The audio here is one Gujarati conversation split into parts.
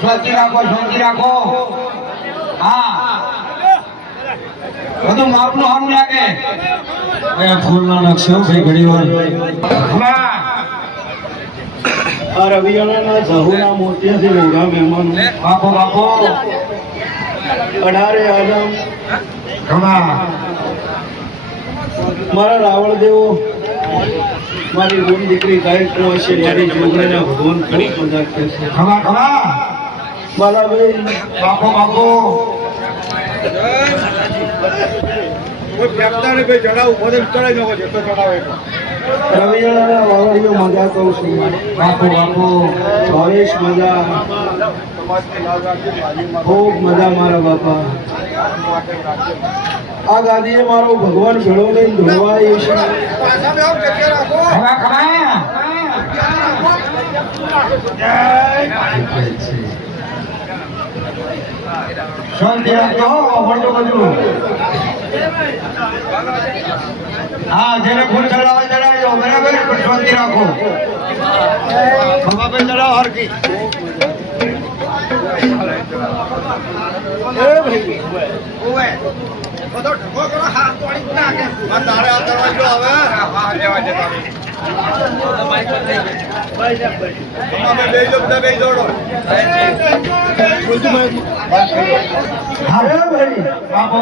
શાંતિ રાખો. હા બધું માપનું સારું લાગે. ફૂલ ના નકશો ભાઈ ઘણી વાર આ રવિયાણાના જહુના મોતિયાથી મોગા મહેમાન બાપો અઢારે આલમ મારા રાવણ દેવો મારી ગુણ દીકરી ગાયત્રી હશે મારી જોગણીના ભગવાન ઘણી મજા કરશે. બાલાભાઈ બાપો રવિયાણાના વાવડીઓ મજા કહું છું. બાપો ભાવેશ મજા, ખૂબ મજા મારા બાપા. આ ગાદીએ મારો ભગવાન ભેળો લઈને ધોવા આવ્યો છે. શાંતિ રાખજો. હા જેને ફૂલ ચડાવે ચડાવજો બરાબર, પણ શાંતિ રાખો. ખબર ચડાવો હરકી.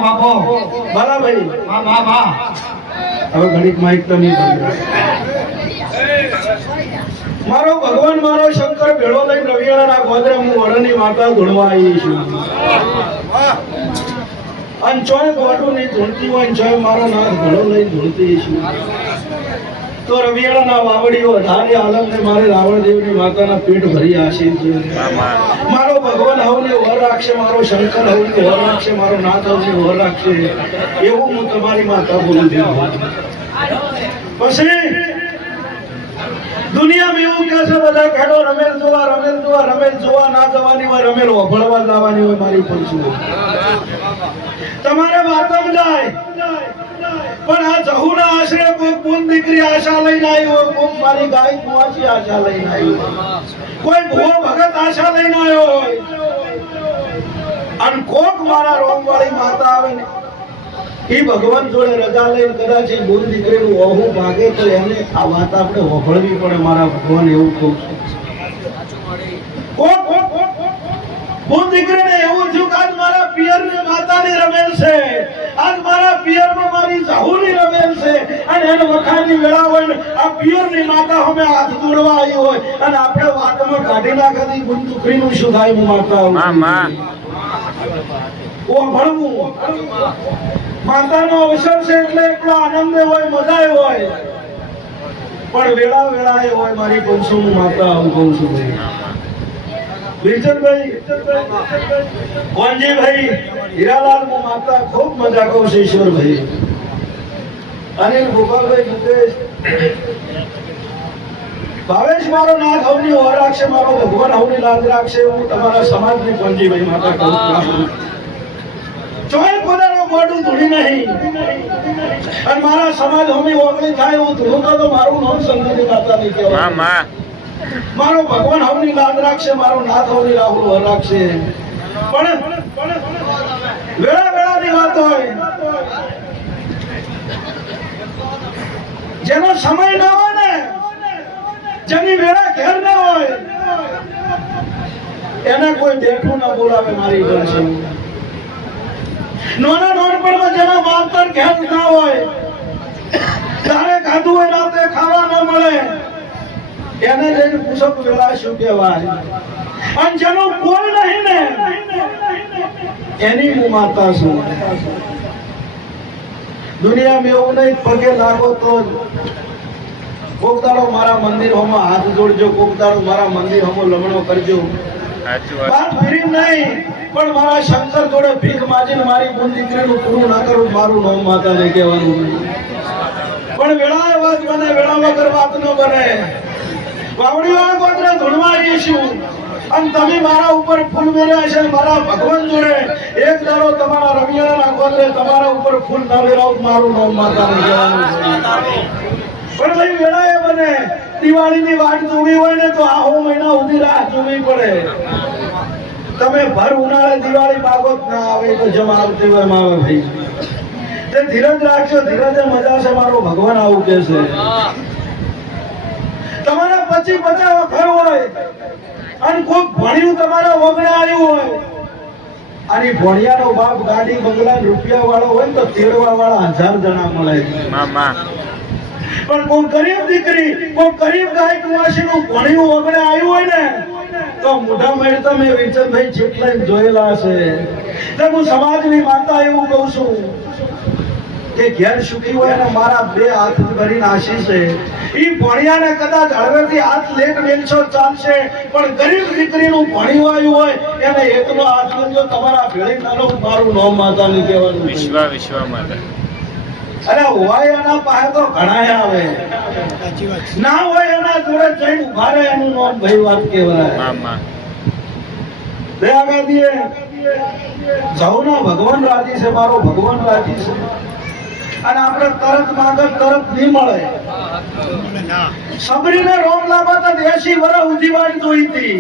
બાપો બાલાભાઈ હવે ઘડીક માઇક તો નહીં મારો ભગવાન મારો શંકર ભેળો લઈને રવિયાણાના ગોદરે હું વડની માતા ધૂણવા આવી છું. અને ચોય ગોડું નહીં ધૂણતી હોય ચોય મારો નાથ ભેળો લઈને ધૂણતી છું. તો રવિયાણાના વાવડીઓ અઢારે આલમને મારે રાવણદેવની માતાના પેટ ભરી આશીર છે. મારો ભગવાન હવને વર રાખશે, મારો શંકર હવને વર રાખશે, મારો નાથ હવને વર રાખશે, એવું હું તમારી માતા બોલું છું. પછી દુનિયામાં એવું કે છે બધા ખેડો રમેલ જોવા ના જવાની હોય, રમેલ વભળવા જવાની હોય. મારી પણ તમારે વાતમ જાય, પણ આ જહુના આશરે કોઈ પૂન દીકરી આશા લઈને આવી હોય, કોઈ મારી ગાય કુવાસી આશા લઈને આવી હોય, કોઈ ભૂવો ભગત આશા લઈને આવ્યો હોય, અને કોક મારા રોમવાળી માતા આવે ને એ ભગવાન જોડે રજા લઈને કદાચ એ ગુરુ દીકરીનું વહુ ભાગે તો એને આ વાત આપણે વભળવી પડે. મારા ભગવાન એવું કહું છું. ગુરુ દીકરીને એવું થયું કે આજ મારા પિયરની માતાની રમેલ છે, આજ મારા પિયરમાં મારી જાહુની રમેલ છે, અને એને વખાણની વેળા હોય ને આ પિયરની માતા અમે હાથ જોડવા આવી હોય અને આપણે વાતમાં કાઢી નાખતી ગુરુ દીકરીનું શું થાય? હું માતા ભણવું માતાનો અવસર છે એટલે એટલો આનંદ હોય, મજા હોય, પણ વેળા હોય. મારી પંચોની માતા હું કહું છું. વિરચંદભાઈ, કોનજીભાઈ, હીરાલાલ હું માતા ખૂબ મજા કહું છું. ઈશ્વરભાઈ, અનિલ, ગોપાલભાઈ, મુકેશ, ભાવેશ મારો નાથ હવની ઓર રાખશે, મારો ભગવાન હવની લાજ રાખશે. હું તમારા સમાજની કોનજીભાઈ માતા કહું છું. ચોય કોદાનો મોઢું ધૂળી નહીં, અને મારા સમાજ હમી ઓગળી થાય હું ધૂળું તો મારું નામ સંગીની માતા નહીં કહેવાય. મારો ભગવાન હવની લાજ રાખશે, મારો નાથ હવની રાહુલ વર રાખશે. પણ વેળા વેળાની વાત હોય, જેનો સમય ના હોય ને, જેની વેળા ઘેર ના હોય, એને કોઈ બેઠું ના બોલાવે મારી ઘર છે. નાના નાનપણમાં જેના માવતર ઘેર ના હોય, તારે ખાધું હોય રાતે ખાવા ના મળે, એને જઈને પૂછો કે વેળા શું કહેવાય. અને જેનું કોઈ નહીં ને, એની હું માતા છું. દુનિયામાં એવું નહીં પગે લાગો તો કોક દાડો મારા મંદિર હોમાં હાથ જોડજો, કોક દાડો મારા મંદિર હોમો લમણો કરજો. વાત ફરી નહીં, પણ મારા શંકર જોડે ભીખ માજીને મારી બોન દીકરીનું પૂરું ના કરું, મારું નામ માતાને કહેવાનું. પણ વેળાએ વાત બને, વેળા વગર વાત ન બને. વાવડીવાળા ગોત્રે ધૂળમાં રહીશું, અને તમે મારા ઉપર ફૂલ વેર્યા છે, મારા ભગવાન જોડે એક દાડો તમારા રવિયાના ગોત્રે તમારા ઉપર ફૂલ ના વેરાવ, મારું નામ માતાને કહેવાનું. પણ ભાઈ વેળાએ બને, દિવાળીની વાટ જોવી હોય ને તો આહો મહિના સુધી રાહ જોવી પડે. તમે ભર ઉનાળે દિવાળી માગો ના આવે તો જમ આવતી હોય માં આવે ભાઈ. તે ધીરજ રાખજો, ધીરજે મજા છે, મારો ભગવાન આવું કે છે. તમારા 25-50 વખર હોય અને કોઈ ભણ્યું તમારા વગણે આવ્યું હોય, અને ભણિયાનો બાપ ગાડી બંગલા રૂપિયા વાળો હોય તો તેડવા વાળા 1000 જણા મળે. પણ કોઈ ગરીબ દીકરી, કોઈ ગરીબ ગાય કુવાસીનું ભણ્યું વગણે આવ્યું હોય ને, તો મોઢા મેળતા મેં વિચનભાઈ જેટલા જોયેલા છે. હું સમાજની માતા એવું કહું છું કે ઘેર સુખી હોય ને મારા 2 હાથ ભરીને આશીષ છે. ઈ ભણિયાને કદાચ હળવેથી હાથ લેટ મેલશો ચાલશે, પણ ગરીબ દીકરીનું ભણ્યું આવ્યું હોય એને એકનો હાથ લેજો, તમારા ભેળી નાનો મારું નામ માતાને કહેવાનું. વિશ્વ માતા. અરે હોય એના પાસે તો ઘણા આવે, ના હોય એના જોડે જઈને ઉભા રહે, એનું નામ ભાઈ વાત કહેવાય. દયા દીએ જવના ભગવાન રાજી છે, મારો ભગવાન રાજી છે. અને આપણે તરત માંગત તરત નહીં મળે. સબરીને રોમ લાવવા તો 80 વર્ષ ઊંધી વાટ જોઈ હતી.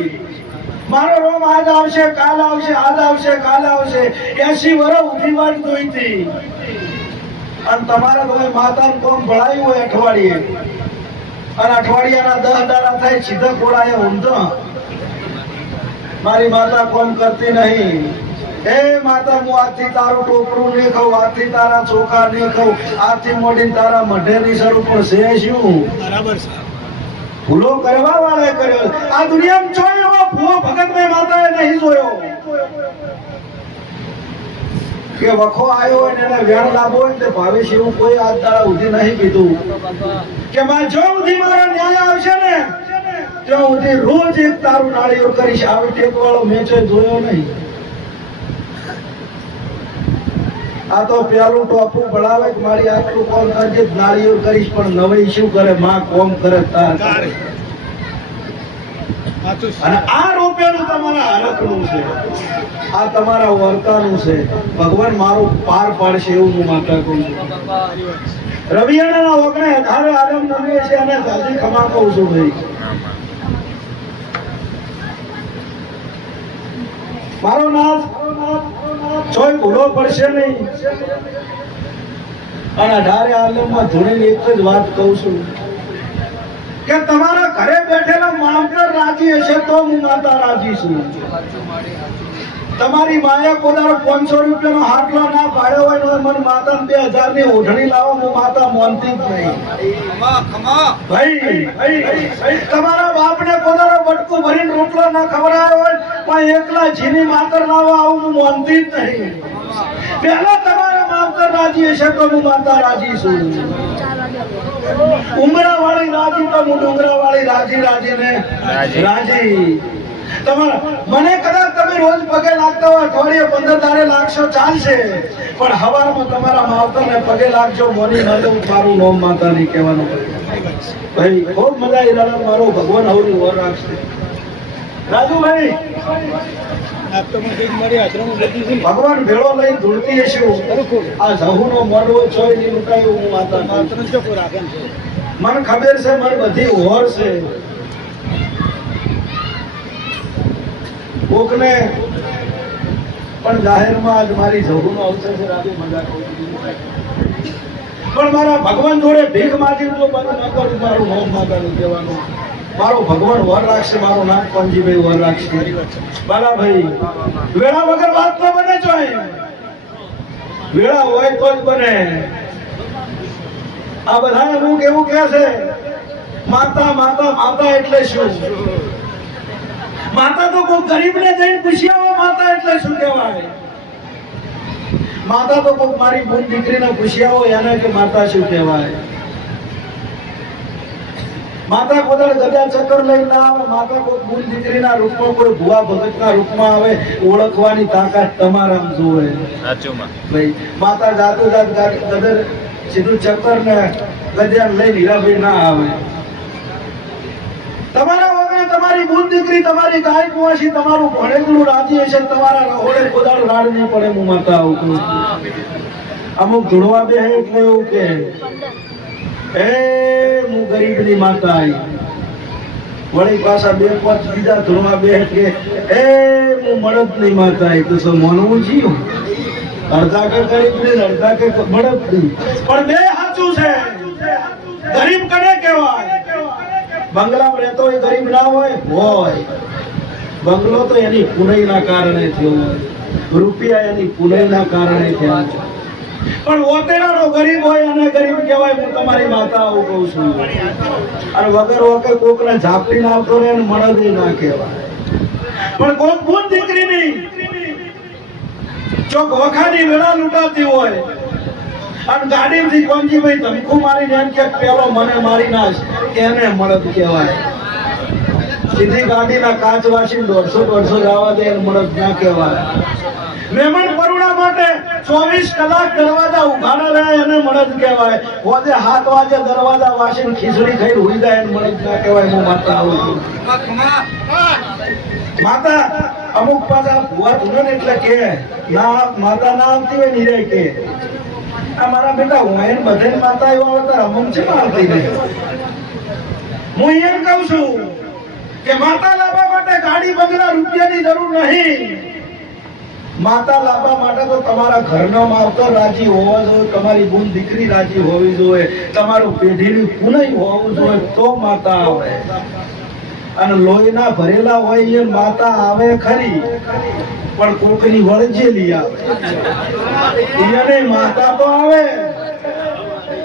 મારો રોમ આજ આવશે, કાલ આવશે, આજ આવશે, કાલ આવશે, 80 વર્ષ ઊંધી વાટ જોઈ હતી. અને તમારે તો માતાને કોમ ભળાયું હોય અઠવાડિયે, અને અઠવાડિયાના 10 દાડા થાય સીધા ખોડાય ઊંધા. મારી માતા કોમ કરતી નહીં. હે માતા, હું આજથી તારું ટોપરું નહીં ખાઉં, આજથી તારા ચોખા નહીં ખાઉં, આજથી મોડીને તારા મઢેની શરૂ પણ છે શું? બરાબર છે. ભૂલો કરવા વાળાએ કર્યો. આ દુનિયામાં જોયો એવો ભૂવો ભગતભાઈ માતાએ નહીં જોયો કે વખો આવ્યો હોય ને એને વેણ લાભો હોય ને ભાવેશ એવું કોઈ આજ દાડા ઉધી નહીં કીધું કે માં જો ઉધી મારો ન્યાય આવશે ને ત્યાં ઉધી રોજ એક તારું નાળિયેર કરીશ. આવી ટેક વાળો મેં જોયો નહીં. આ તો પેલું ટોપું ભણાવે કે મારી આટલું કોમ કરજે, નાળિયેર કરીશ, પણ નવાઈ શું કરે, માં કોમ કરે તાર. અને આ રૂપિયાનું તમારા હરખનું છે, આ તમારા વર્તાનું છે. ભગવાન મારું પાર પાડશે એવું હું માતા કહું છું. રવિયાના વગણે 18 આલમ નમે છે અને દાદી ખમા કહું છું ભાઈ. મારો નાથ છોય ભૂલો પડશે નહીં. અને 18 આલમમાં ધૂણીને એક જ વાત કહું છું કે તમારા ઘરે બેઠેલા માવતર રાજી હશે તો હું માતા રાજી છું. તમારી માએ પોતાનો 500 રૂપિયાનો હાટલો ના પાડ્યો હોય ને મને માતાને 2000 ની ઓઢણી લાવો, હું માતા માનતી જ નહીં. ભાઈ તમારા બાપને પોતાનો બટકું ભરીને રોટલો ના ખવડાવ્યો હોય પણ એકલા જીની માતર લાવો આવું હું માનતી જ નહીં. પહેલા તમારા માવતર રાજી હશે તો હું માતા રાજી છું. ઉમરા વાળી રાજી તો હું ડુંગરા વાળી રાજી રાજીને રાજી. તમારા મને કદાચ તમે રોજ પગે લાગતા હોય, અઠવાડિયે 15 દાડે લાગશો ચાલશે, પણ હવારમાં તમારા માવતરને પગે લાગજો, મોની નલું મારું નામ માતા નહીં કહેવાનું. ભાઈ ખૂબ મજા આવી રહ્યા. મારો ભગવાન હવની ઓર રાખશે. રાજુભાઈ ભગવાન ભેળો લઈ ધૂળતી હશું. આ જહુનો મરવો ચોય ની લૂંટાયો હું માતા. મને ખબર છે, મને બધી ઓર છે. કોકને પણ જાહેરમાં આજ મારી જહુનો અવસર છે રાતે મજા કરું પણ મારા ભગવાન જોડે ભીખ માંગી તો બંધ ન કરું મારું નામ માતાનું કહેવાનું મારો ભગવાન વર રાખશે મારું નામ પંજીભાઈ વર રાખશે બાલાભાઈ વેળા વગર વાત ન બને જોઈએ વેળા હોય તો જ બને આ બધા અમુક એવું કહે છે માતા માતા માતા એટલે શું માતા તો કોઈ ગરીબને જઈને પૂછી આવો માતા એટલે શું કહેવાય માતા તો કોઈ મારી બુન દીકરીને પૂછી આવો એને કે માતા શું કહેવાય માતા કોઈ ગદા ચક્કર લઈને ના આવે માતા કોઈ બુન દીકરીના રૂપમાં કોઈ ભુવા ભગતના રૂપમાં આવે ઓળખવાની તાકાત તમારામાં જોવે સાચુંમાં ભાઈ માતા જાતો જાત ગદર સીધું ચક્કર ને ગદા લઈને હીરાભાઈ ના આવે તમારા વગર તમારી બુન દીકરી તમારી ગાય કુવાસી તમારું ભણેલું રાજી હશે તમારા રહોડે કોદાળ રાડ નહીં પડે હું માતા આવું અમુક ધૂળવા બે એટલે એવું કે એ હું ગરીબની માતા આવી વળી પાછા બે પાંચ બીજા ધૂળવા બે કે એ હું મળદની માતા આવી તો શું માનવું જીવ અડધા કે ગરીબની અડધા કે મળદની પણ બે સાચું છે ગરીબ કને કહેવાય બંગલામાં રહેતો હોય ગરીબ ના હોય બંગલો તો એની પુનઈના કારણે થયો હોય રૂપિયા એની પુનઈના કારણે થયા છે પણ ઓતેરાનો ગરીબ હોય અને ગરીબ કહેવાય હું તમારી માતા આવું કહું છું અને વગર વગર કોકને ઝાપટી ના આવતો રહે મળદી ના કહેવાય પણ કોક બુન દીકરીની ચોક વખાની વેળા લૂંટાતી હોય અને ગાડીથી કોંજીભાઈ ધમકુ મારીને એમ કે પેલો મને મારી નાખ એને મળદ કહેવાય સીધી ગાડીના કાચ વાસી 150 જવા દે એને મળદ ના કહેવાય મહેમાન પરુણા માટે 24 કલાક દરવાજા ઉઘાડા રહે એને મળદ કહેવાય હોજે 7 વાગે દરવાજા વાસીને ખીચડી ખાઈ હુઈ જાય એને મળદ ના કહેવાય હું માતા આવું છું માતા અમુક પાછા ભુવા ધૂને એટલે કે ના માતા ના આવતી હોય નીરે કે મારા બેટા હું એને બધે માતા એવા આવતા અમુક છે આવતી નહીં હું એમ કહું છું કે માતા લાવવા માટે ગાડી બંગલા રૂપિયાની જરૂર નહીં માતા લાવવા માટે તો તમારા ઘરનો માવતર રાજી હોવો જોઈએ તમારી બુન દીકરી રાજી હોવી જોઈએ તમારું પેઢીનું પુનઃ હોવું જોઈએ તો માતા આવે અને લોહીના ભરેલા હોય એ માતા આવે ખરી પણ કોકની વળજેલી આવે એને માતા તો આવે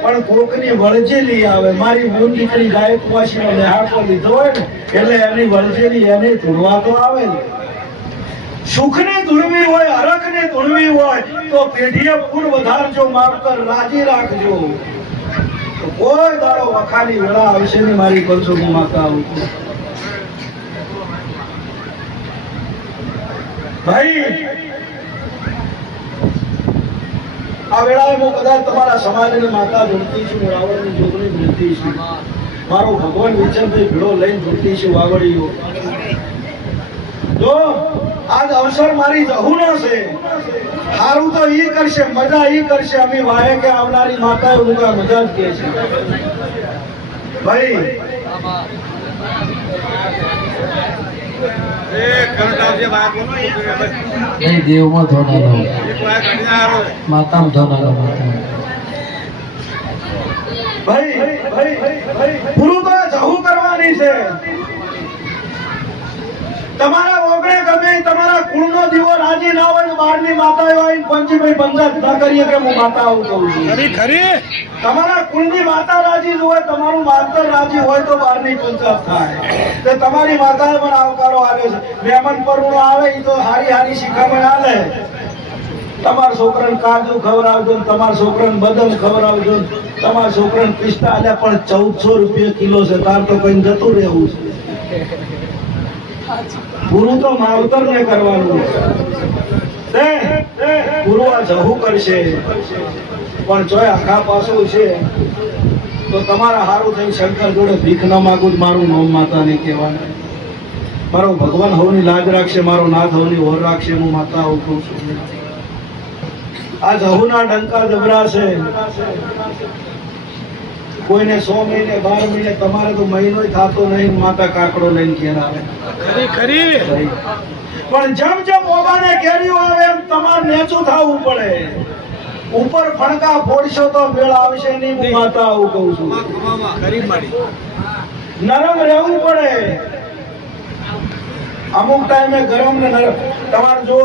પણ કોકની વળજેલી આવે મારી બુન દીકરી ગાય કુવાસીનો નેહાળો લીધો હોય ને એટલે એની વળજેલી એને ધૂળવા તો આવે સુખને ધૂળવી હોય હરખને ધૂળવી હોય તો પેઢીએ પૂર વધારજો માવતર રાજી રાખજો કોઈ દાડો વખાની વેળા આવશે ને મારી કરશો હું માતા આવું ભાઈ આ વેળાએ હું કદાચ તમારા સમાજની માતા જોડતી છું રાવણની જોગણી જોડતી છું મારો ભગવાન વિચનભાઈ ભીડો લઈને જોડતી છું વાવડીઓ જો આજ અવસર મારી જહુનો છે સારું તો ઈ કરશે મજા ઈ કરશે અમે વાહે કે આવનારી માતા ઉગા મજા જ કે છે ભાઈ દેવમાં ધોનારો માતામાં ધોનારો ભાઈ પૂરું તો જહુ કરવાની છે તમારા ઓગણે ગમે તમારા કુળનો દીવો રાજી ના હોય બહારની માતા હોય પંચીભાઈ પંચાયત ના કરીએ કે હું માતા આવું કહું છું તમારા કુળની માતા રાજી હોય તમારું માતર રાજી હોય તો બહારની પંચાયત થાય તો તમારી માતાએ પણ આવકારો આપ્યો છે મહેમાન પરુણો આવે એ તો હારી શિખામણ આલે તમારા છોકરાને કાજુ ખવડાવજો તમારા છોકરાને બદામ ખવડાવજો તમારા છોકરાને પિસ્તા આલ્યા પણ 1400 રૂપિયા કિલો છે તાર તો કઈ જતું રહેવું છે પૂરું તો માવતર ને કરવાનું પૂરું આ જહુ કરશે પણ જોય આખા પાછું છે તો તમારા હારું થઈ શંકર જોડે ભીખ ન માગું મારું નામ માતા ને કહેવાનું મારો ભગવાન હવની લાજ રાખશે મારો નાથ હવની ઓર રાખશે હું માતા આવું કહું છું આ જહુના ડંકા જબરા છે કોઈને 100 મહિને 12 મહિને, તમારે તો મહિનો થતો નહીં, માતા કાકડો લઈને ઘેર આવે. પણ જેમ જેમ ઓબાને કેરીઓ આવે એમ તમારે નેચું થવું પડે. ઉપર ફણકા ફોડશો તો મેળ આવશે નહીં. હું માતા આવું કહું છું. નરમ રહેવું પડે. અમુક ટાઈમે ગરમ ને નરમ. તમારે જો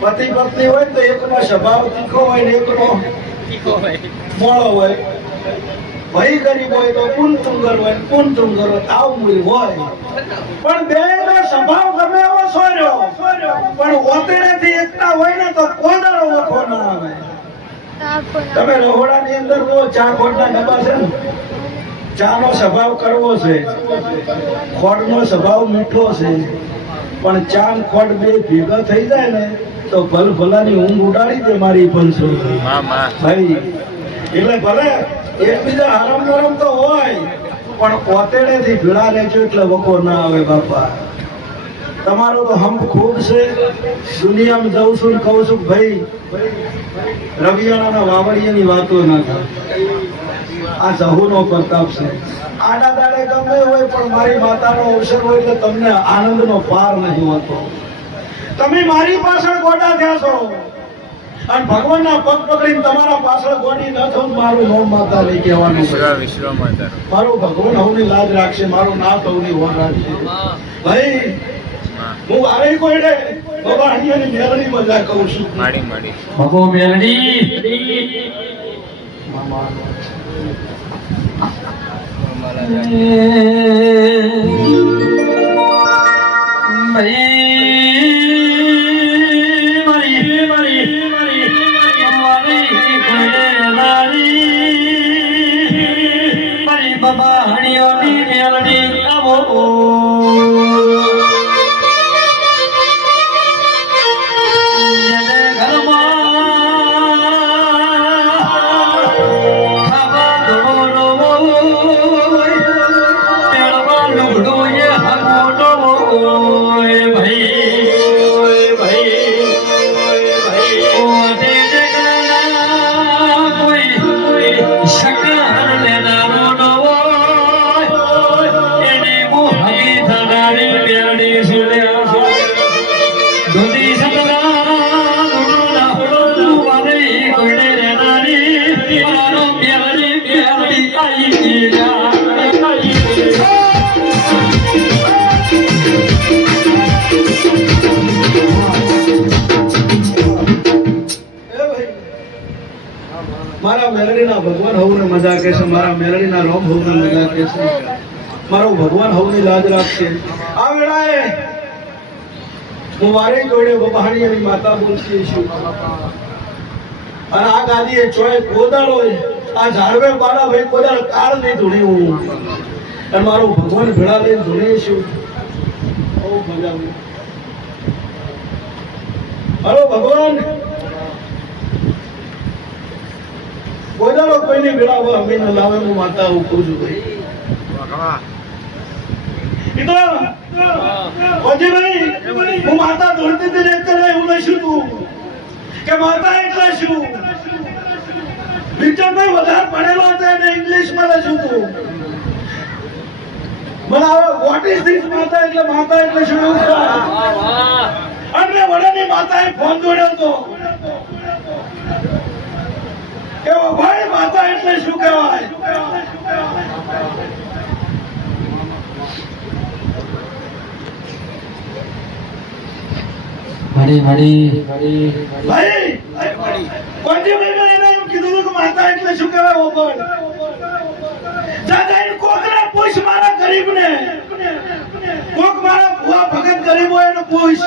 પતિ પત્ની હોય તો એકનો સ્વભાવ તીખો હોય ને એકનો મોળો હોય. ભાઈ ગરીબ હોય તો કુંતુંગર હોય, કુંતુંગર આવું હોય. પણ બેનો સ્વભાવ ગમે એવો સોર્યો, પણ ઓતેડેથી એકતા હોય ને તો કોદળો ઓછો ના આવે. તમે રહોડાની અંદર જો ચા ખોટના ડબ્બા છે ને, ચાનો સ્વભાવ કરવો છે, ખોટનો સ્વભાવ મીઠો છે. પણ ચા ને ખોટ બે ભેગા થઈ જાય ને તો ભલ ભલાની ઊંઘ ઉડાડી દે મારી પંસો ભાઈ. એટલે ભલે એકબીજા હરમ ગરમ તો હોય, પણ ઓતેડેથી ભીડા લેજો એટલે વખો ના આવે બાપા. તમારો તો હમ ખૂબ છે. દુનિયામાં જઉં છું ને કહું છું ભાઈ, રવિયાણાના વાવડિયાની વાતો ના થાય. આ જહુનો પ્રતાપ છે. આડા દાડે ગમે હોય, પણ મારી માતાનો અવસર હોય એટલે તમને આનંદનો પાર નહીં હોતો. તમે મારી પાછળ ગોડા થયા છો અને ભગવાનના પગ પકડીને તમારા પાછળ ગોડી ન થવું. મારું નામ માતા લઈ કહેવાનું. મારું ભગવાન હવની લાજ રાખશે, મારું નાથ હવની હોર રાખશે. ભાઈ હું આવે કોઈ ને બાબા હણિયાની મેલડી મજા કહું છું. ભગો મેલડી બાબા હણિયોની મેલડી આવો. મારા મેલડીના ભગવાન હવને મજા કે છે, મારા મેલડીના રોમ હવને મજા કે છે. મારો ભગવાન હવની લાજ રાખશે. આ વેળાએ હું મારી જોડે બહાણીયાની માતા બોલતી છું. અને આ ગાદીએ ચોય કોદાળ હોય, આ ઝાડવે બાળા ભાઈ કોદાળ કાળ નહીં ધૂણી હું. અને મારો ભગવાન ભેળા લઈને ધૂણી છું. બહુ મજા આવી. હલો ભગવાન, કોદાળો કોઈને ભેળાવા અમે ન લાવે. હું માતા ઉકું છું ભાઈ. હું માતા ધોળતી હતી એટલે એવું લઈશું તું કે માતા એટલે શું. વિક્રમભાઈ વધારે ભણેલો હતો એને ઇંગ્લિશમાં લઈશું તું. મને હવે વોટ ઇઝ ધીસ માતા એટલે શું એવું થાય. અને વડાની માતાએ ફોન જોડ્યો હતો કે ભાઈ માતા એટલે શું કહેવાય. ભાઈ કોંજી ભાઈ એને એમ કીધું કે માતા એટલે શું કહેવાય. ઓપર દાદા કોકને પૂછ મારા ગરીબને, કોક મારા ભુવા ભગત ગરીબ હોય એને પૂછ.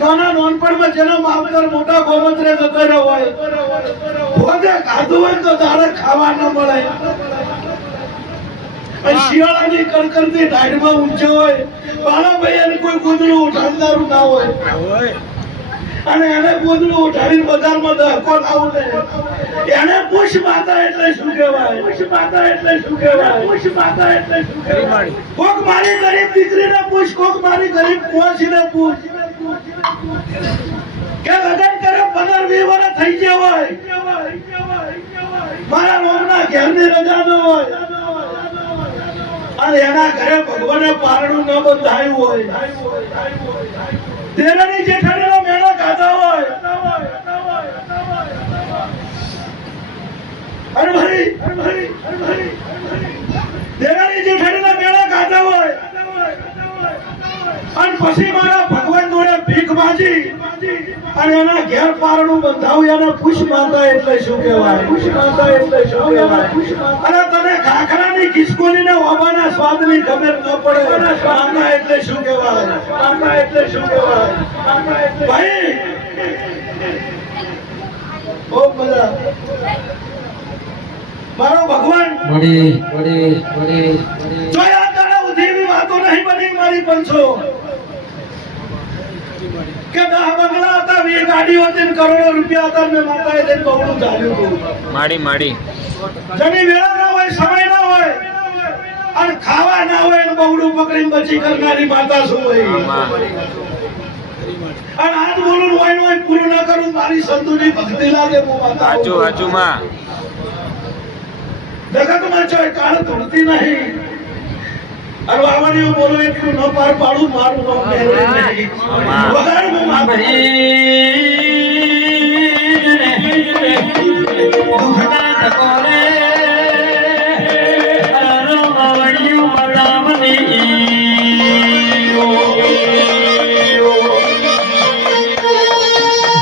નાના નોનપણમાં જેનો માવતર મોટા ગોમત્રે જતો રહ્યો હોય, પોતે ખાધું હોય તો તારે ખાવા ન મળે. શિયાળાની કડકડતી ઢાઢમાં ઊંચો હોય, બાળા ભાઈ એને કોઈ ગોદડું ઉઠાડનારું ના હોય, અને એને ગોદડું ઉઠાડીને બજારમાં ધક્કો લાવું ને. એને પૂછ માતા એટલે શું કહેવાય. પૂછ માતા એટલે શું કહેવાય. પૂછ માતા એટલે શું કહેવાય. કોક મારી ગરીબ દીકરીને પૂછ, કોક મારી ગરીબ કુંવાસીને પૂછ કે લગન કરે 15-20 વર્ષ થઈ ગયા હોય, મારા રોમના ઘેરની રજા ન હોય અને એના ઘરે ભગવાને પારણું ન બંધાયું હોય, દેરાણી જેઠાણીનો મેળો ખાતા હોય, દેરાણી જેઠાણીના મેળા ખાતા હોય અને પછી મારા ભગવાન જોડે ભીખ માંગી અને એના ઘેર પારણું બંધાવું, એને પુષ્પ માતા એટલે શું કહેવાય? પુષ્પ માતા એટલે શું કહેવાય? અરે તને ખાખરાની ખિસકોલીને ઓબાના સ્વાદની ખબર ન પડે, માતા એટલે શું કહેવાય? માતા એટલે શું કહેવાય? ભાઈ બહુ બધા મારો ભગવાન જો આ તારા ઉધેવી વાતો નહીં બની મારી પંચો કે 10 બંગલા હતા, 20 ગાડીઓ હતી, કરોડો રૂપિયા હતા, મેં માતાએ દઈને બહુનું ચાલ્યું માડી જની વેળા ના હોય, સમય ના હોય અને ખાવા ના હોય ને બહુનું પકડીને બચી કરનારી માતા શું હોય? અને આજ બોલું હોય પૂરું ના કરું મારી સંતુની ભક્તિ લાગે હું માતા હાચું માં જગતમાં ચોય કાળ ધૂળતી નહીં અને વાવણીઓ બોલો એટલું ન પાર પાડું મારું નામ મેળવી નહીં વગાડ હું માતા દુખના ટકોરે અરો વાવણિયું બળામની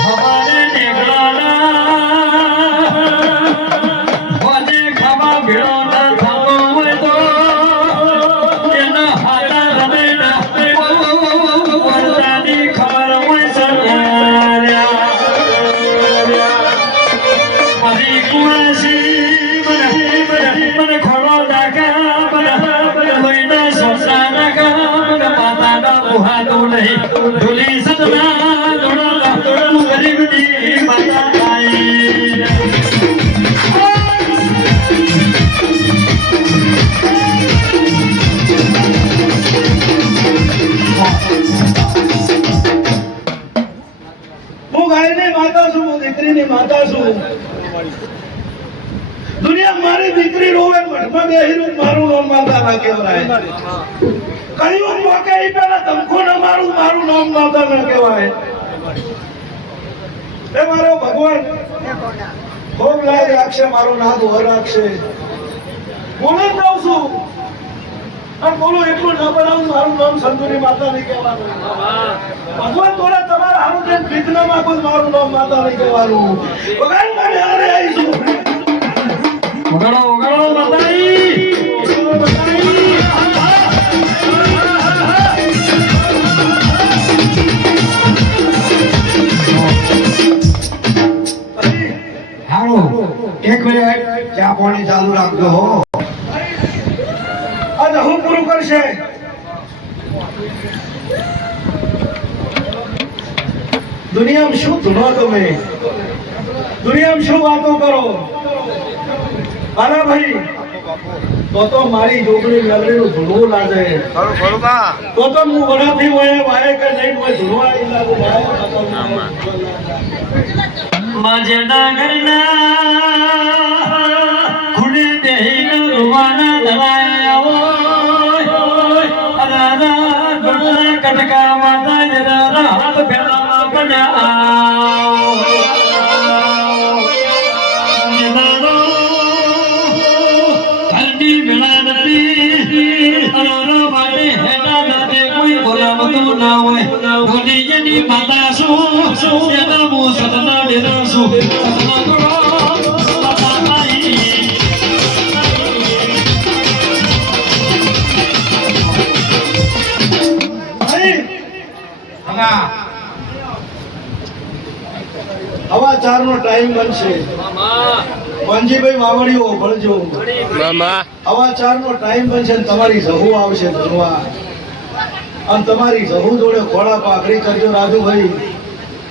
હવારે નીકળાના ભલે ખાવા ભીડો ના થતો હોય તો એના હાથા રમે ના વરસાદી ખબર હોય સરદાર્યા મારી કુવાસી મને ખોળો દાગા મને લઈને સોસા દાગા મને માતાના મુહાનું નહીં ધૂલી સદના દોડા ગરીબની માતા આઈ હું ગાયની માતા છું, હું દીકરીની માતા છું. દુનિયા મારી દીકરી રોવે મઠમાં બેહીને મારું નામ માતા ના કહેવાય. કયું મોકે ઈ પેલા ધમકો ના મારું નામ માતા ના કહેવાય. એ મારો ભગવાન ખૂબ લાજ રાખશે, મારો નાદ ઓર રાખશે. બોલે જ જાઉં છું અને બોલો એટલું ના બનાવું મારું નામ સંતુની માતા નહીં કહેવાનું. ભગવાન થોડા તમારા હારું જેમ ભીતના માં કોઈ મારું નામ માતા નહીં કહેવાનું. ભગવાન મને હારે આવીશું. ઉગાડો માતાઈ હારું એક મિનિટ ચા પાણી ચાલુ રાખજો હો. આજે હું પૂરું કરશે દુનિયામાં શું ધૂનો તમે, દુનિયામાં શું વાતો કરો? અરે ભાઈ તો મારી જોગણી મેલડીનું ધૂણવું લાગે, તો હું વડાથી હોય વાય કે નહીં હોય ધૂણવા લાગે. માજના ઘરના ખુડે બેહીને રૂવાના ધરાયા અરારા ગોટલા કટકા માતા જરા હાથ ફેરવા પડ્યા જનારો ઠંડી વેળા નથી અરારા માટે હેડા દાદે કોઈ બોલાવતું ના હોય ભૂલી માતા શું એના મો સદના ડેરા શું સદના કરો માતા માઈ હવા 4 નો ટાઈમ બનશે. વાંજીભાઈ વાવડીઓ ભળજો. હવા 4 નો ટાઈમ બનશે ને તમારી જહુ આવશે ભણવા અને તમારી જહુ જોડે ખોળા પાખડી કરજો. રાજુભાઈ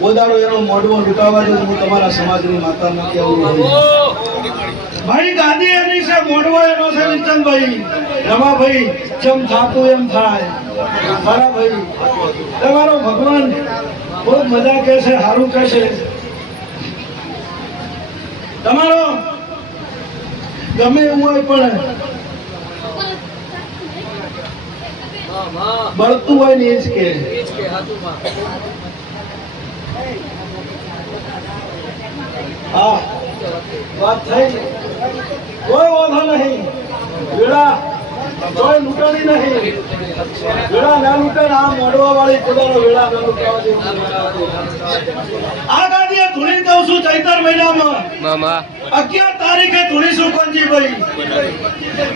ઓદાડો એનો મોઢવો લૂંટાવા જો હું તમારા સમાજની માતામાં કેવું ભાઈ ગાદી એની છે, મોઢવો એનો છે. વિચનભાઈ રમાભાઈ જેમ થાતું એમ થાય. મારા ભાઈ તમારો ભગવાન ખૂબ મજા કે છે, સારું કે છે. તમારો ગમે એવું હોય પણ બળતું હોય ને એ જ કે હા વાત થઈ કોઈ વાંધો નહીં વેળા કોઈ લૂંટણી નહીં વેળા ના લૂંટે આ મોડવા વાળી પોતાનો વેળા ના લૂંટવા આ ગાડીએ ધૂણી દઉં છું ચૈતર મહિનામાં 11 તારીખે ધૂણીશું કોંજીભાઈ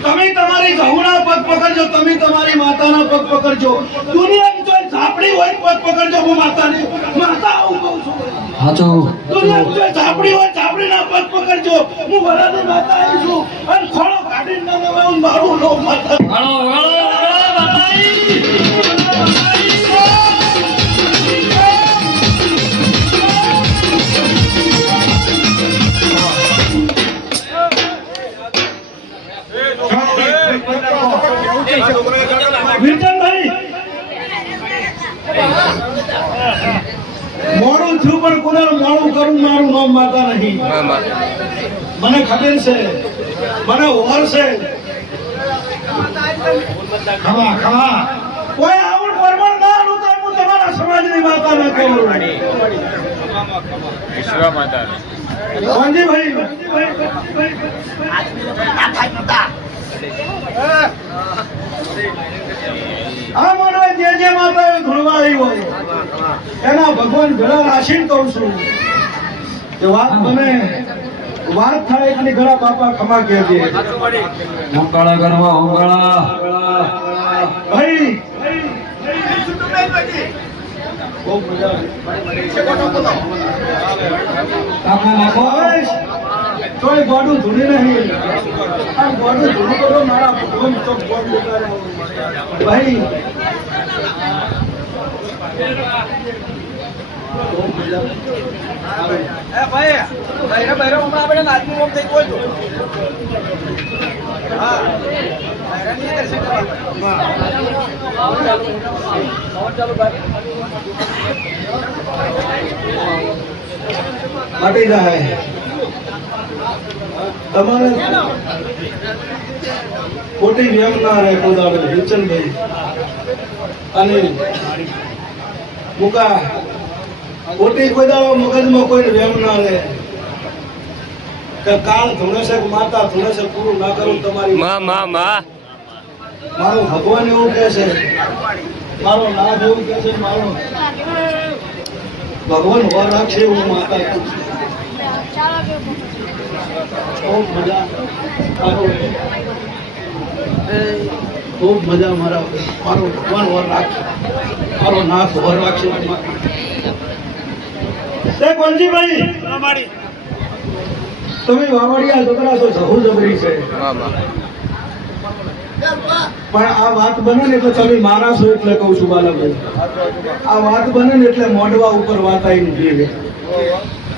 તમે તમારી ઘઉંના પગ પકડજો તમે તમારી માતાના પગ પકડજો દુનિયાની જો ઝાપડી હોય પગ પકડજો હું માતાની માતા આવું કહું છું હાચો દુનિયાની જો ઝાપડી હોય ઝાપડીના પગ પકડજો હું વરાની માતા આવી છું અને ખોળો કાઢીને ના નવાવું મારું લો માતા વાળો બતાઈ વિરચંદભાઈ મોડું થયું પણ કોનાનું મોડું કરું મારું નામ માતા નહીં મને ખબર છે મને ઓર છે ખવા કોઈ આવું પરમાણ ના આલું તો હું તમારા સમાજની માતા ના કહું કોંજીભાઈ આ માનવા જે માતા ધૂળવાળી હોય એના ભગવાન ઘણા રાશિને કહું છું કે વાત થાય એટલી ઘણા બાપા ખમા કહેજે ઓંકાળા કરવા ઓંકાળા ભાઈ ખૂબ મજા આવે કોઈ ગોડું ધૂળી નહીં આ ગોડું ધૂળી કરો મારા ભગવાન તો ગોડ દેખાડે ભાઈ મટી જાય તમારે ખોટી વેમ ના રહે પોતાને વિચનભાઈ અને મુકા ખોટી કોઈ દાડો મગજમાં કોઈ વેમ ના રહે કે કાળ ધુણેશે માતા ધુણેશે પૂરું ના કરું તમારી મારો ભગવાન એવું કહે છે મારો નાથ એવું કહે છે મારો ભગવાન વર રાખશે એવું માતા કહું છું ખૂબ મજા ખૂબ મજા મારો ભગવાન વર રાખશે મારો નાથ વર રાખશે કોલજીભાઈ તમે વાવડિયા છોકરા છો સહુ જબરી છે પણ આ વાત બને ને એટલે તમે મારા છો એટલે કહું છું બાલાભાઈ આ વાત બને ને એટલે મોઢવા ઉપર વાત આવીને ઉભી રહે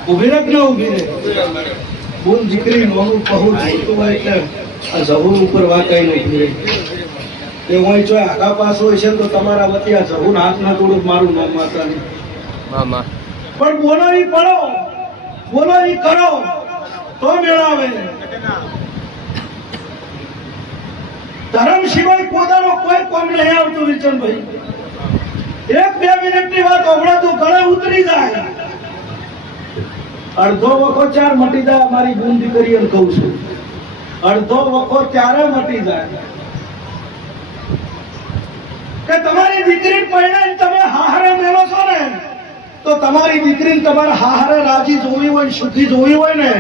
ઉભી રહે કે ના ઉભી રહે બોલ દીકરી નોનું પહુ જોઈતું હોય એટલે આ જહુ ઉપર વાત આવીને ઉભી રહે તે હું જો આગા પાસ હોય છે તો તમારા વતી આ જહુ હાથ ના તોડું મારું નામ માતા નહીં પણ બોલો ઈ પડો બોલો ઈ કરો તો મેળાવે ધર્મ સિવાય પોતાનો કોઈ કોમ નહીં આવતું વિચનભાઈ 1-2 મિનિટની વાત ઓગળાતું ગળે ઉતરી જાય અડધો વખો ચાર મટી જાય મારી બૂન દીકરી એમ કહું છું અડધો વખો ત્યારે મટી જાય કે તમારી દીકરી પરણાઈને તમે હાહરે મેળો છો ને તો તમારી દીકરીને તમારા હાહરે રાજી જોવી હોય સુખી જોવી હોય ને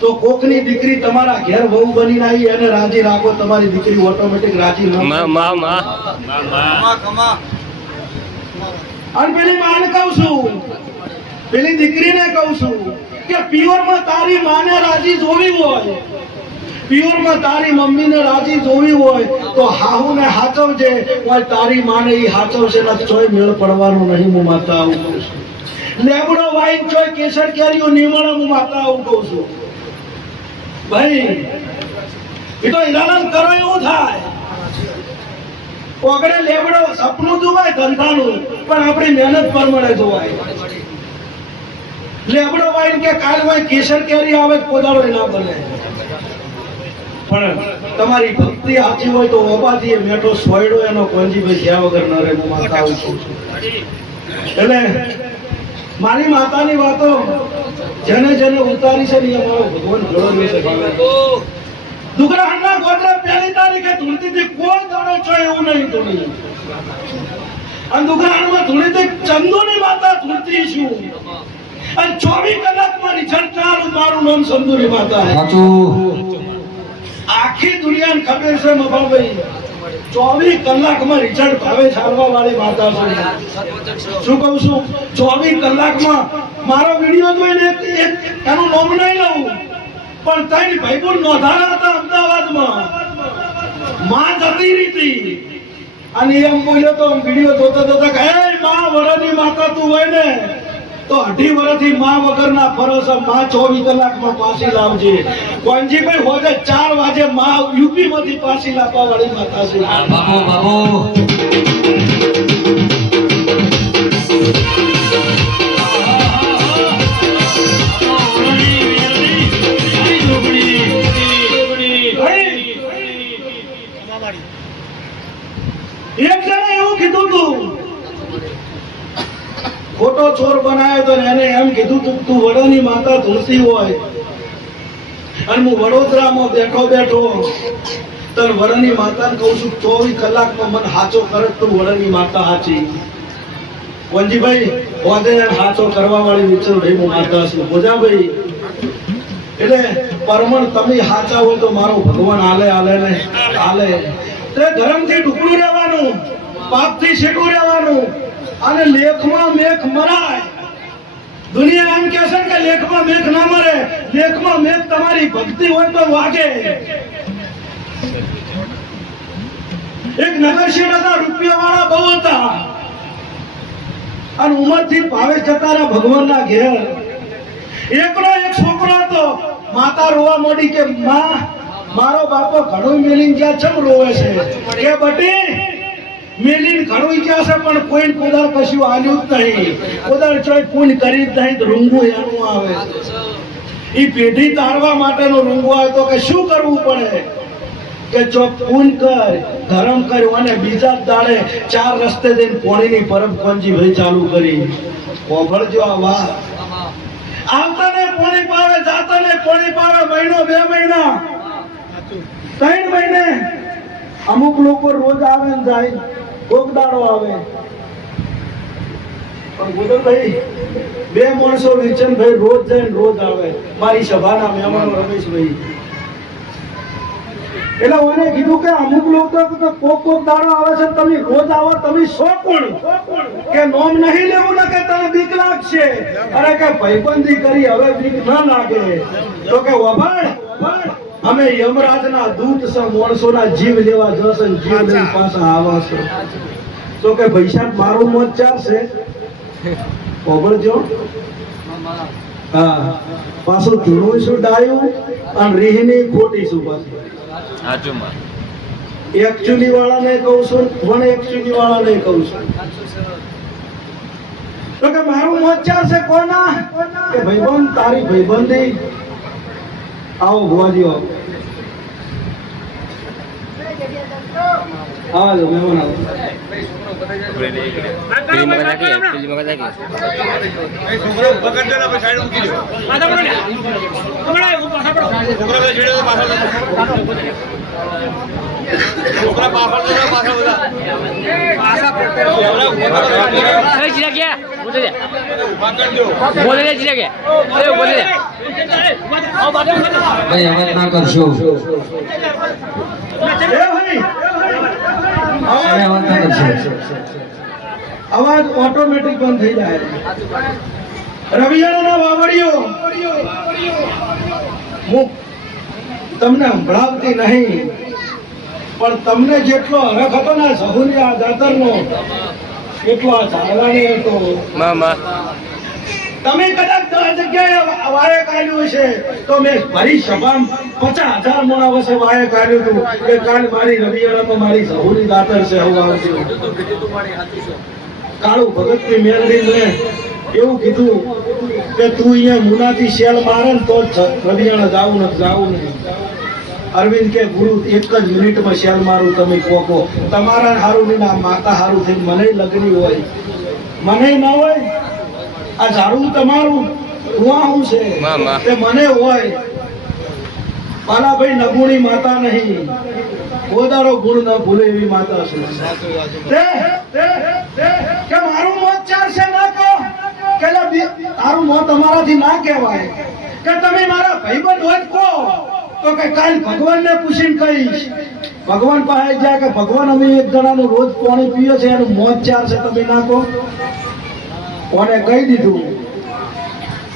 તો કોકની દીકરી તમારા ઘેર બહુ બનીને આવી એને રાજી રાખો તમારી દીકરી ઓટોમેટિક રાજી ન અને પેલી માને કહું છું પેલી દીકરીને કહું છું કે પિયોરમાં તારી માને રાજી જોવી હોય પિયોરમાં તારી મમ્મીને રાજી જોવી હોય તો હાહુને હાચવજે હોય તારી માને ઈ હાચવશે ને ચોય મેળ પડવાનો નહીં હું માતા આવું કહું છું લેબડો વાઈન ચોય કેસર કેરીઓ નિમણો હું માતા આવું કહું છું ભાઈ એ તો હિરાનંદ કરો એવું થાય ઓગળે લેબડો સપનું જોવાય ધંધાનું પણ આપણી મહેનત પરમણે જોવાય લેબડો વાઈન કે કાલ હોય કેસર કેરી આવે પોદાળો ના બને પણ તમારી ભક્તિ સાચી હોય તો ઓબાથી મેઠો સોયડો એનો કોંજીભાઈ જ્યાં વગર ન રહે. હું માતા આવું છું. એટલે મારી માતાની વાતો જેને જેને ઉતારી છે ને એ મારો ભગવાન ઘડો છે. દુગરાહના ગોત્રે પહેલી તારીખે ધૂળતીથી કોઈ દાડો છો એવું નહીં ધૂળી. અને દુગરાહમાં ધૂળીથી ચંદુની માતા ધૂળતી છું. અને 24 કલાકમાં રિઝલ્ટ ના આવ્યું, મારું નામ ચંદુની માતા. આખી દુનિયાને ખબર છે મફાભાઈ 24 કલાકમાં રિઝલ્ટ ભાવે ચાલવા વાળી માતા છે. શું કહું છું? 24 કલાકમાં મારો વિડીયો જોઈને એનું નામ નહીં લઉં, પણ તારી ભાઈબંધ નોંધાણા હતા અમદાવાદમાં. માં જતી રીતી અને એમ બોલ્યો તો વિડીયો જોતા જોતા કે હે માં વરની માતા તું હોય ને તો 2.5 વર્ષથી માં વગરના ફરસ માં 24 કલાકમાં પાછી લાવજે. કોંજીભાઈ હોજે 4 વાગે માં યુપી માંથી પાછી લાવવા વાળી માતા છે. બાબો બાબો એક જણે એવું કીધું તું, ખોટો ચોર બનાવ્યો તો એને એમ કીધું તું તું વડોની માતા ધૂળતી હોય અને હું વડોદરામાં બેઠો બેઠો તને વડોની માતાને કહું છું 24 કલાકમાં મને હાચો કરે તું વડોની માતા હાચી. વંજીભાઈ હોદે હાચો કરવા વાળી વિચાર ભાઈ હું માતા છું. બોજાભાઈ એટલે પરમણ તમે હાચા હોય તો મારો ભગવાન હાલે હાલે ને હાલે. તે ધર્મથી ઢુકળું રહેવાનું, પાપથી છેટું રહેવાનું અને લેખમાં મેખ મરાય. દુનિયા એમ કહે છે કે લેખમાં મેખ ના મરે. લેખમાં મેખ તમારી ભક્તિ હોય તો વાગે. એક નગરશેઠ હતા, રૂપિયાવાળા બહુ હતા અને ઉંમરથી ભાવે જતા રહ્યા ભગવાનના ઘેર. એકનો એક છોકરો હતો. માતા રોવા માંડી કે માં મારો બાપો ઘણું મેલીને જ્યાં ચમ રોવે છે કે બટી મેલીને ઘણું જ્યાં છે પણ કોઈ કોદાળ કશું આલ્યું જ નહીં. કોદાળ ચોય પૂન કરી જ નહીં તો રૂંગું એનું આવે. એ પેઢી તારવા માટેનો રૂંગો આવે તો કે શું કરવું પડે કે જો પૂન કર ધર્મ કર્યું અને બીજા જ દાડે 4 રસ્તે જઈને પોણીની પરબ કોંજીભાઈ ચાલુ કરી. કોભળજો આ વાત. આવતાને પોણી પાવે, જાતાને પોણી પાવે. મહિનો 2 મહિના 3 મહિને. અમુક લોકો રોજ આવે ને જાય, કોક દાડો આવે. પણ ગોદરભાઈ 2 માણસો વિચનભાઈ રોજ જાય ને રોજ આવે. મારી સભાના મહેમાનો રમેશભાઈ. એટલે મને કીધું કે અમુક લોકો કોક દાડો આવે છે, તમે રોજ આવો, તમે સો કોણ કે નોમ નહીં લેવું ને કે તને બીક લાગશે. અરે કે ભાઈબંધી કરી હવે બીક ના લાગે તો કે વભાણ અમે યમરાજના દૂત છે, માણસોના જીવ લેવા જશે ને જીવ લઈને પાછા આવશે. તો કે પૈસા મારું મોત ચાલશે. ખબરજો હા પાછું ધૂણું શું ડાયું અને રીહની ખોટી શું પાછું. એકચ્યુઅલી વાળાને કહું છું, પણ એકચ્યુઅલી વાળાને કહું છું. તો કે મારું મોત ચાલશે કોના કે ભાઈબંધ તારી ભાઈબંધી. આવો ભુવાજી આવો. આવો મહેમાન આવો. ભાઈ અવાજ ના કરશો. અવાજ ઓટોમેટિક બંધ થઈ જાય. રવિયાના વાવડીઓ હું તમને સંભળાવતી નહીં, પણ તમને જેટલો હરખ હતો ને સહુની આ દાતરનો એટલો આ ઝાડવાની હતો. તમે કદાચ 10 જગ્યાએ વાયે કાઢ્યું છે તો મેં મારી સભામાં 50,000 મોણા વસે વાયે કાઢ્યું હતું કે કાલ મારી રવિયાણા તો મારી સહુની દાતર છે. હું આવતી કાળુ ભગતની મેલડી મેં એવું કીધું કે તું અહીંયા મુનાથી શેલ મારે ને તો રવિયાણા જાવું નથી. અરવિંદ કે ગુરુ એક જ મિનિટમાં શેલ મારું તમે કોકો તમારા હારું ને આ માતા હારું થઈ મને લગની હોય મને ન હોય આ ઝાડું તમારું હું છે તે મને હોય બાલાભાઈ નગુણી માતા નહીં ગોદારો ગુણ ન ભૂલે એવી માતા છે કે મારું મોત ચાલશે ના કહો કે તારું મોત અમારાથી ના કહેવાય કે તમે મારા ભાઈબંધ હોય કહો તો કે કાલ ભગવાનને પૂછીને કહીશ ભગવાન પાસે જાય કે ભગવાન અમે એક જણાનું રોજ પાણી પીએ છે એનું મોત ચાલશે તમે ના કહો કોને કહી દીધું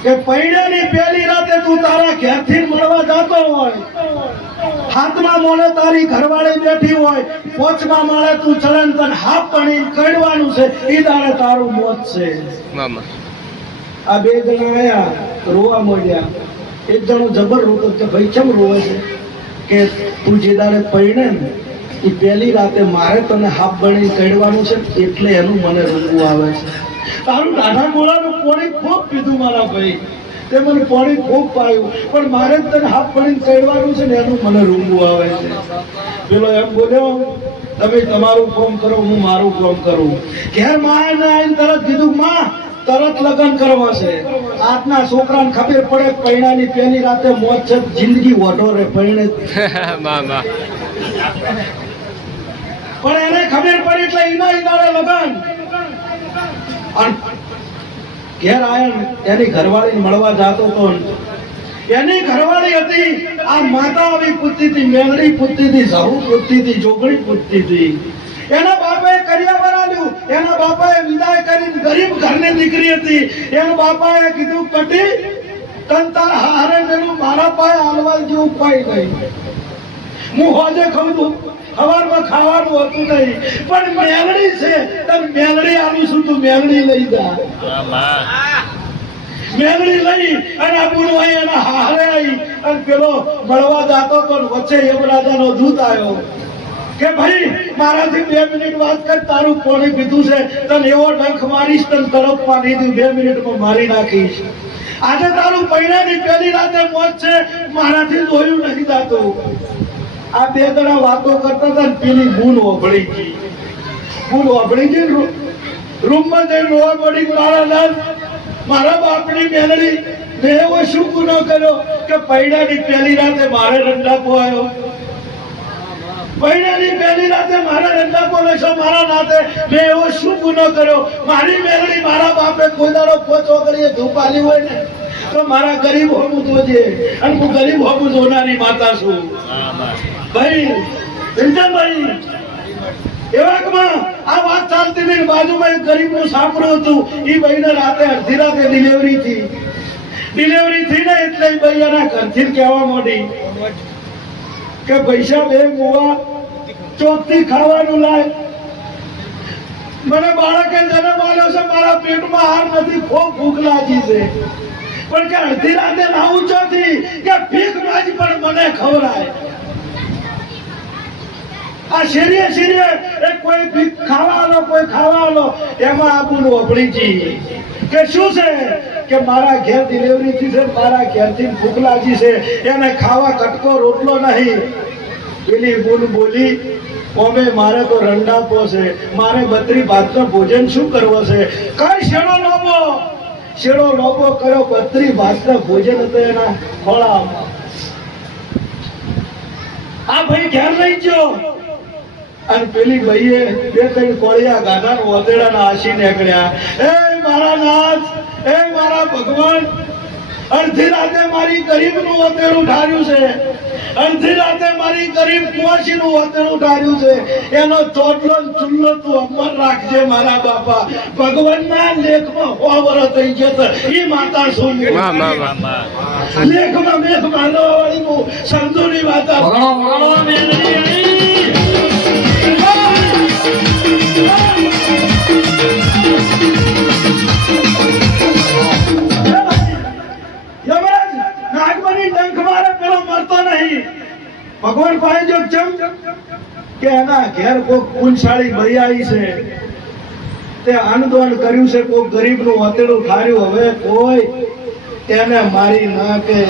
કે પૈણાની પહેલી રાતે તું તારા ઘેરથી મળવા જતો હોય હાથમાં મોને તારી ઘરવાળી બેઠી હોય પોચમાં માળે તું ચડન તન હાફ પાણી કડવાનું છે ઈ દાડે તારું મોત છે આ બે જણા આયા રોવા માંડ્યા એક જણો જબર રોતો કે ભાઈ કેમ રોવે છે કે તું જે દાડે પૈણે ને એ પહેલી રાતે મારે તને હાફ બની કડવાનું છે એટલે એનું મને રોવું આવે છે તારું દાઢા ગોળાનું પાણી ખૂબ પીધું મારા ભાઈ તે મને પાણી ખૂબ પાયું પણ મારે જ તને હાફ પાણી કડવાનું છે ને એનું મને રૂંગું આવે છે પેલો એમ બોલ્યો તમે તમારું કામ કરો હું મારું કામ કરું ઘેર માં આવીને તરત કીધું માં તરત લગ્ન કરવા છે આજના છોકરાને ખબર પડે પૈણાની પહેલી રાતે મોત છે જિંદગી ઓઢો રે પૈણે પણ એને ખબર પડી એટલે ઈના ઈનારે લગ્ન ઘેર આયા એની ઘરવાળી મળવા જાતો તો એની ઘરવાળી હતી આ માતા આવી પૂછતી હતી મેલડી પૂછતી હતી ઝાડુ પૂછતી હતી જોગણી પૂછતી હતી એના બાપાએ કરિયાવર આલ્યું એના બાપાએ વિદાય કરીને ગરીબ ઘરની દીકરી હતી એના બાપાએ કીધું કટી તન તાર હારે મેલું મારા પાસે આલવા જેવું કોઈ નહીં હું હોજે ખાઉં છું સવારમાં ખાવાનું હતું નહીં પણ મેલડી છે તને મેલડી આલું છું તું મેલડી લઈ જા મેલડી લઈ અને આપણું અહીં એના હારે આવી અને પેલો મળવા જાતો તો વચ્ચે યમરાજાનો દૂત આવ્યો કે ભાઈ મારાથી 2 મિનિટ વાત કર તારું પાણી પીધું છે તને એવો ડંખ મારીશ તને તરફ પાણી 2 મિનિટમાં મારી નાખીશ આજે તારું પૈણાની પહેલી રાતે મોત છે મારાથી જોયું નથી જાતું આ બે જણા વાતો કરતા હતા પેલી ભૂલ ઓભળી ગઈ રૂમમાં જઈને રોવા પડી મારા લાલ મારા બાપની મેલડી મેં એવો શું ગુનો કર્યો કે પૈણાની પહેલી રાતે મારે રંડાપો આવ્યો પૈણાની પહેલી રાતે મારા રંડાપો લેશો મારા નાતે મેં એવો શું ગુનો કર્યો મારી મેલડી મારા બાપે કોઈ દાડો પોચો કરીએ ધૂપ આલી હોય ને તો મારા ગરીબ હોવું જોજે અને હું ગરીબ હોવું જોનારી માતા છું ભાઈ ભાઈ એવામાં આ વાત ચાલતી હતી બાજુમાં એક ગરીબનું સાંપડું હતું એ ભાઈને રાતે અડધી રાતે ડિલિવરી થઈ ને એટલે એ ભાઈ એના ઘરથી કહેવા માંડી કે પૈસા બે મુવા ચોકથી ખાવાનું લાય મને બાળકે જન્મ આલ્યો છે મારા પેટમાં હાર નથી ખૂબ ભૂખ લાગી છે પણ કે અડધી રાતે લાવું ચોથી કે ભીખ માજી પણ મને ખવડાય આ શેરીએ એ કોઈ ભીખ ખાવાનો કોઈ ખાવાનો એમાં આપણું ઓભળીજી કે શું છે કે મારા ઘેર ડિલિવરી થી છે મારા ઘેરથી ભૂખ લાગી છે એને ખાવા કટકો રોટલો નહીં પેલી બોલ બોલી ઓમે મારે તો રંડાપો છે મારે 32 ભાતનો ભોજન શું કરવો છે કઈ શેડો લોબો કર્યો 32 ભાતના ભોજન હતો એના ખોળામાં આ ભાઈ ઘેર લઈ ગયો અને પેલી ભાઈએ 2-3 કોળિયા ગાધાના ઓતેડાના આશી નીકળ્યા એ મારા નાથ એ મારા ભગવાન અડધી રાતે મારી ગરીબનું ઓતેડું ઢાર્યું છે અડધી રાતે મારી ગરીબ કુવાસીનું ઓતેડું ઢાર્યું છે એનો ચોટલો ચૂલ્લો તું અમર રાખજે મારા બાપા ભગવાનના લેખમાં 100 વર્ષ થઈ ગયા એ માતા શું લેખમાં મેઘ માનવા વાળી સંતોની માતા ભગવાન પાસે જો ચમ કે એના ઘેર કોઈ પુંછાળી ભાઈ આવી છે તે આંદોલન કર્યું છે કોઈ ગરીબનું વતેડું ઠાર્યું હવે કોઈ એને મારી નાખે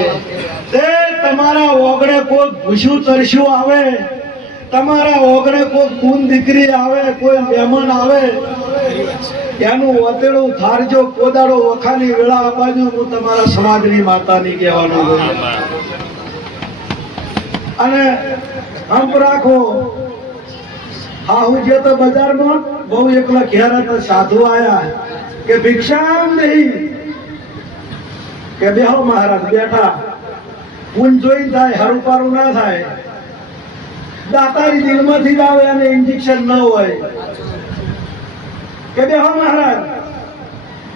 તે તમારા ઓગણે કોઈ ભૂસ્યું તરસ્યું આવે, તમારા ઓગણે કોઈ કુન દીકરી આવે, કોઈ મહેમાન આવે, એનું વતેડું થારજો કોદાડો વખાની વેળા આ બાજુ હું તમારા સમાજની માતાની કહેવાનું છું. અને હંપ રાખો. હા હું જે તો બજારમાં બહુ એકલા ઘેર હતા, સાધુ આયા કે ભિક્ષામ નહીં કે બેહો મહારાજ બેઠા, પૂન જોઈને થાય, હારું પારું ના થાય, દાતારી દિલમાંથી જ આવે અને ઇન્જેક્શન ન હોય કે બેહો મહારાજ.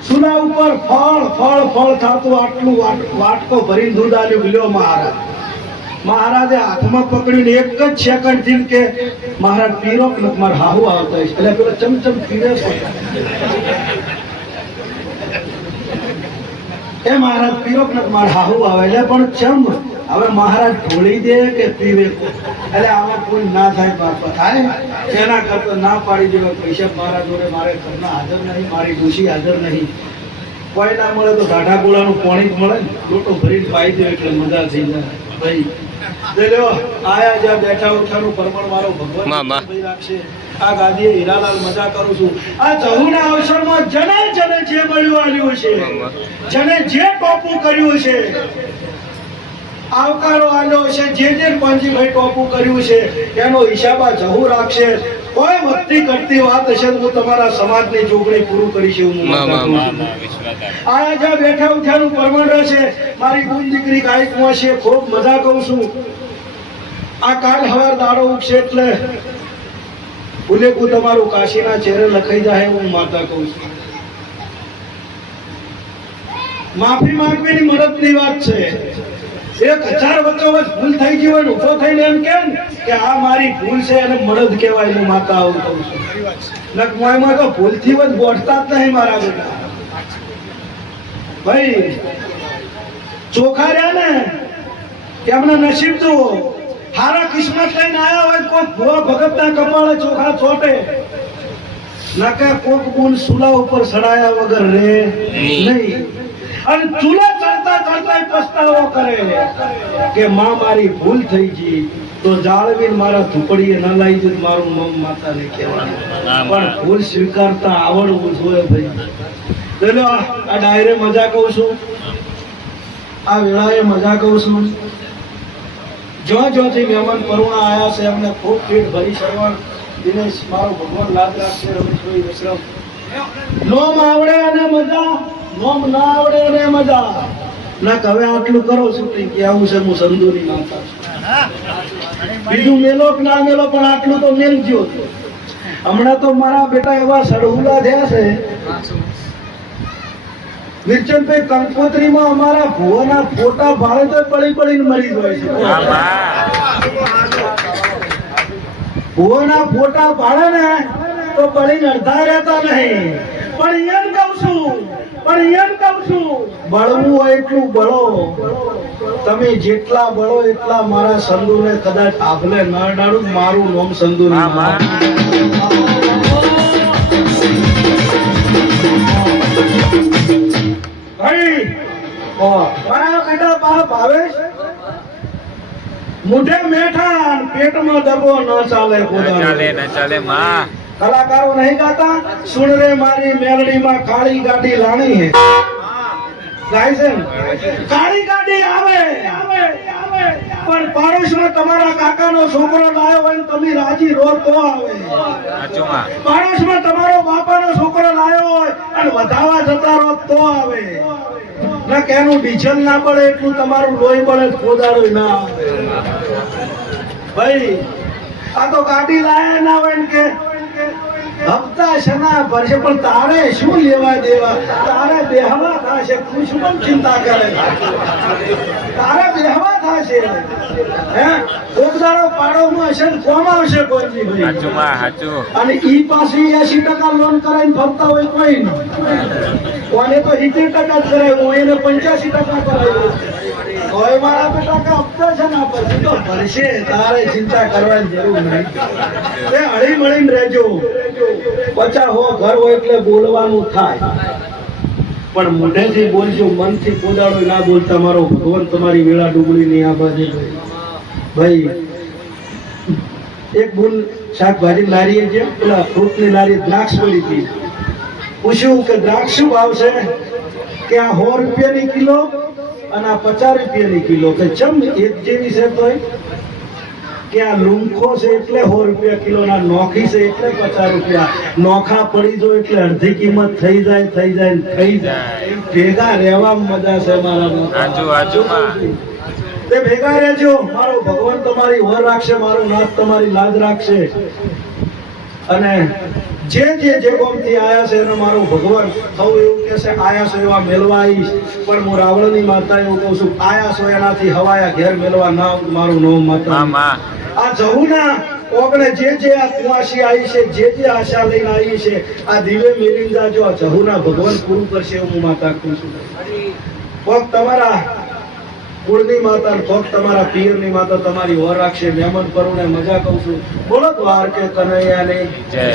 સુના ઉપર ફળ ફળ ફળ થતું આટલું વાટકો ભરીને દૂધ આલ્યું, લ્યો મહારાજ. મહારાજે હાથમાં પકડીને એક જ સેકન્ડ થી કે મહારાજ પીરો કે મારે હાહુ આવતા હશે. એટલે પેલો ચમચમ પીરે એ મહારાજ પીરો કે મારે હાહુ આવે. એટલે પણ ચમ હવે મહારાજ ઢોળી દે કે પીવે, એટલે આમાં કોઈ ના થાય, બાપા થાય એના કરતા ના પાડી દેવા. પૈસા મારા જોડે મારે ઘરના હાજર નહીં, મારી ડોશી હાજર નહીં, કોઈ ના મળે તો ગાઢા ગોળાનું પાણી મળે ને લોટો ભરીને પાઈ દે એટલે મજા થઈ જાય. ભાઈ આયા જ્યાં બેઠા ઉઠાનું પરમણ મારો ભગવાન રાખશે. આ ગાદીએ હીરાલાલ મજા કરું છું. આ જહુના અવસરમાં જને જને જે મળ્યું આવ્યું છે, જને જે ટોપું કર્યું છે, આવકારો આવ્યો છે, જે પંજીભાઈ ટોપું કર્યું છે એનો હિસાબ આ જહુ રાખશે. કોઈ વધતી કરતી વાત હશે તો હું તમારા સમાજની જોગણી પૂરું કરીશ. આયા જ્યાં બેઠા ઉઠાનું પરમણ રહેશે. મારી ગુણ દીકરી ગાયકમાં છે, ખૂબ મજા કહું છું. આ કાલ હવાર દાડો ઉગશે એટલે ઉલેકું તમારું કાશીના ચહેરે લખાઈ જાય હું માતા કહું છું. માફી માંગવીની મદદની વાત છે. 1000 વચ્ચોવચ ભૂલ થઈ ગઈ હોય, ઉભો થઈને એમ કેમ કે આ મારી ભૂલ છે અને મદદ કહેવાય. હું માતા આવું કહું છું. નકમાયમાં તો ભૂલથી જ બોટતા જ નહીં મારા બેટા. ભાઈ ચોખા રહ્યા ને એમના નસીબ જુઓ. હારા કિસ્મત લઈને આયા હોય કોઈ ભુવા ભગતના કપાળે ચોખા ચોટે, નકે કોક ગુણ સુલા ઉપર સડાયા વગર રે નહીં. અને ચૂલા ચડતા ચડતા પસ્તાવો કરે કે માં મારી ભૂલ થઈ ગઈ તો જાળવીને મારા ઝૂંપડીએ ન લાવી દે, મારું મમ માતાને કહેવાનું. પણ ભૂલ સ્વીકારતા આવડવું જોઈએ ભાઈ. ચલો આ ડાયરે મજા કહું છું, આ વેળાએ મજા કહું છું. જોથી મહેમાન પરુણા આયા છે એમને ખૂબ પેટ ભરી સરવણ દિનેશ મારો ભગવાન લાભ રાખશે. રમેશભાઈ વિશ્રમ નોમ આવડે અને મજા, નોમ ના આવડે અને મજા ના. હવે આટલું કરો છું કે આવું છે હું સંધુની માતા છું. બીજું મેલો કે ના મેલો પણ આટલું તો મેલજો. હમણાં તો મારા બેટા એવા સડહુલા થયા છે. નિર્ચલભાઈ કંકોત્રીમાં અમારા ભુવાના ફોટા ભાડે તો પડી પડીને મરી જાય છે. ભુવાના ફોટા ભાડે ને તો પડીને અડધા રહેતા નહીં. પણ એમ કહું છું બળવું હોય એટલું બળો. તમે જેટલા બળો એટલા મારા સંધુને કદાચ આભલે ન ડાળું. મારું નામ સંધુ નહીં. મારા બેટા બાપ ભાવેશ મુઠે મેઠા પેટમાં દબો ન ચાલે. કલાકારો નહીં ગાતા સુન રે મારી મેલડીમાં કાળી ગાડી લાણી હે ગાય છે. કાળી ગાડી આવે પણ પાડોશમાં તમારા કાકાનો છોકરો લાયો હોય ને તમે રાજી રો તો આવે. પાડોશમાં તમારો બાપાનો છોકરો લાયો હોય અને વધાવા જતા રહો તો આવે. ના કેનું ડીઝલ ના પડે એટલું તમારું લોહી પડે ખોદાડો ના આવે. ભાઈ આ તો ગાડી લાયા ના હોય ને કે હપ્તા શના ભરશે પણ તારે શું લેવા દેવા. તારે બેહવા થશે, તું શું પણ ચિંતા કરે. તારે બેહવા થશે. હે કોકદારો પાડોમાં હશે ને કોમ આવશે કોઈ ભાઈ. અને ઈ પાસે 80% લોન કરાવીને ફરતા હોય કોઈ નહીં. કોને તો 70% જ કરાવ્યું, એને 85% કરાવ્યું. કોઈ મારા બેટા કે હપ્તા છે ના પછી તો ભરશે. તારે ચિંતા કરવાની જરૂર નહીં. એ હળી મળીને રહેજો. 50 ઘર હોય એટલે બોલવાનું થાય. પણ મોઢેથી બોલજો, મનથી પોદાડો ના બોલતા. મારો ભગવાન તમારી વેળા ડુંગળી નહીં આબાજે ભાઈ. એક બુન શાકભાજી લારીએ છે, પેલા ફ્રૂટની લારી દ્રાક્ષ પડી હતી. પૂછ્યું કે દ્રાક્ષ શું ભાવ છે? કે આ 100 રૂપિયાની કિલો અને આ 50 રૂપિયાની કિલો. કે ચમ એક જેવી છે તોય? કે આ લૂંખો છે એટલે 100 રૂપિયા કિલો, ના નોખી છે એટલે 50 રૂપિયા. નોખા પડી જો એટલે અડધી કિંમત થઈ જાય થઈ જાય ને થઈ જાય. ભેગા રહેવામાં મજા છે મારા. તે ભેગા રહેજો. મારો ભગવાન તમારી વર રાખશે, મારો નાથ તમારી લાજ રાખશે. અને જે ગોમથી આયા છે એને મારો ભગવાન થવું એવું કે છે, આયા છો એવા મેળવા આવીશ. પણ હું રાવણની માતા એવું કહું છું, આયા છો એનાથી હવાયા ઘેર મેળવા ના આવું. મારું નામ માતા. આ જહુના ઓગણે જે આ કુવાસી આવી છે, જે આશા લઈને આવી છે, આ દિવે મેળવી જાજો. આ જહુના ભગવાન પૂરું કરશે એવું હું માતા કહું છું. કોક તમારા કુળની માતા, કોક તમારા પિયરની માતા તમારી વર રાખશે. મહેમાન પરુણે મજા કહું છું. બોલો દ્વારકે કનૈયાની જય.